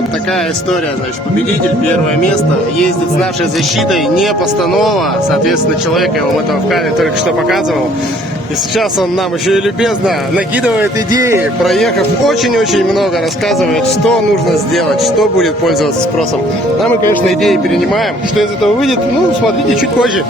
Вот такая история, значит, победитель, первое место, ездит с нашей защитой, не постанова, соответственно, человека, я вам этого в кадре только что показывал. И сейчас он нам еще и любезно накидывает идеи, проехав очень-очень много, рассказывает, что нужно сделать, что будет пользоваться спросом. А мы, конечно, идеи перенимаем. Что из этого выйдет, ну, смотрите чуть позже.